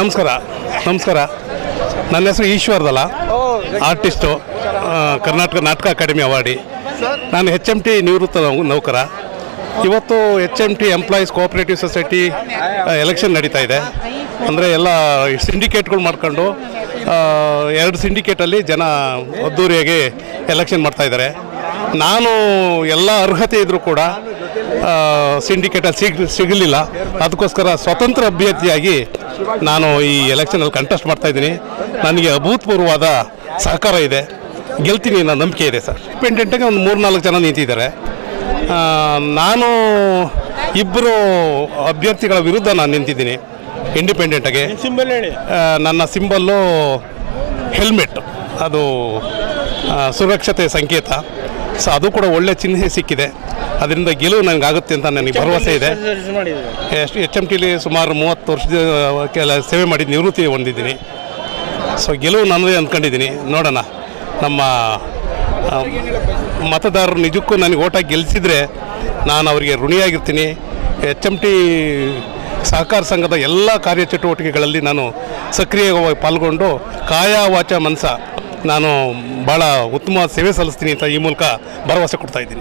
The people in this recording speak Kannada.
ನಮಸ್ಕಾರ ನಮಸ್ಕಾರ ನನ್ನ ಹೆಸರು ಈಶ್ವರ್ದಲ್ಲ, ಆರ್ಟಿಸ್ಟು, ಕರ್ನಾಟಕ ನಾಟಕ ಅಕಾಡೆಮಿ ಅವಾರ್ಡಿ. ನಾನು HMT ನಿವೃತ್ತ ನೌಕರ. ಇವತ್ತು HMT employees cooperative society election ನಡೀತಾ ಇದೆ. ಅಂದರೆ ಎಲ್ಲ ಸಿಂಡಿಕೇಟ್ಗಳು ಮಾಡ್ಕೊಂಡು 2 ಸಿಂಡಿಕೇಟಲ್ಲಿ ಜನ ಅದ್ದೂರಿಯಾಗಿ ಎಲೆಕ್ಷನ್ ಮಾಡ್ತಾಯಿದ್ದಾರೆ. ನಾನು ಎಲ್ಲ ಅರ್ಹತೆ ಇದ್ದರೂ ಕೂಡ ಸಿಂಡಿಕೇಟಲ್ಲಿ ಸಿಗಲಿಲ್ಲ. ಅದಕ್ಕೋಸ್ಕರ ಸ್ವತಂತ್ರ ಅಭ್ಯರ್ಥಿಯಾಗಿ ನಾನು ಈ ಎಲೆಕ್ಷನಲ್ಲಿ ಕಂಟೆಸ್ಟ್ ಮಾಡ್ತಾಯಿದ್ದೀನಿ. ನನಗೆ ಅಭೂತಪೂರ್ವವಾದ ಸಹಕಾರ ಇದೆ, ಗೆಲ್ತೀನಿ ಅನ್ನೋ ನಂಬಿಕೆ ಇದೆ ಸರ್. ಇಂಡಿಪೆಂಡೆಂಟಾಗಿ ಒಂದು 3-4 ಜನ ನಿಂತಿದ್ದಾರೆ. ನಾನು 2 ಅಭ್ಯರ್ಥಿಗಳ ವಿರುದ್ಧ ನಾನು ನಿಂತಿದ್ದೀನಿ ಇಂಡಿಪೆಂಡೆಂಟಾಗಿ. ನನ್ನ ಸಿಂಬಲ್ಲು ಹೆಲ್ಮೆಟ್, ಅದು ಸುರಕ್ಷತೆ ಸಂಕೇತ. ಸೊ ಅದು ಕೂಡ ಒಳ್ಳೆ ಚಿಹ್ನೆ ಸಿಕ್ಕಿದೆ. ಅದರಿಂದ ಗೆಲುವು ನನಗಾಗುತ್ತೆ ಅಂತ ನನಗೆ ಭರವಸೆ ಇದೆ. HMTಲಿ ಸುಮಾರು 30 ವರ್ಷದ ಸೇವೆ ಮಾಡಿ ನಿವೃತ್ತಿ ಹೊಂದಿದ್ದೀನಿ. ಸೊ ಗೆಲುವು ನನ್ನದೇ ಅಂದ್ಕೊಂಡಿದ್ದೀನಿ. ನೋಡೋಣ, ನಮ್ಮ ಮತದಾರರು ನಿಜಕ್ಕೂ ನನಗೆ ಓಟಾಗಿ ಗೆಲ್ಲಿಸಿದರೆ ನಾನು ಅವರಿಗೆ ಋಣಿಯಾಗಿರ್ತೀನಿ. HMT ಸಹಕಾರ ಸಂಘದ ಎಲ್ಲ ಕಾರ್ಯಚಟುವಟಿಕೆಗಳಲ್ಲಿ ನಾನು ಸಕ್ರಿಯವಾಗಿ ಪಾಲ್ಗೊಂಡು ಕಾಯ ವಾಚ ಮನಸ ನಾನು ಭಾಳ ಉತ್ತಮ ಸೇವೆ ಸಲ್ಲಿಸ್ತೀನಿ ಅಂತ ಈ ಮೂಲಕ ಭರವಸೆ ಕೊಡ್ತಾಯಿದ್ದೀನಿ.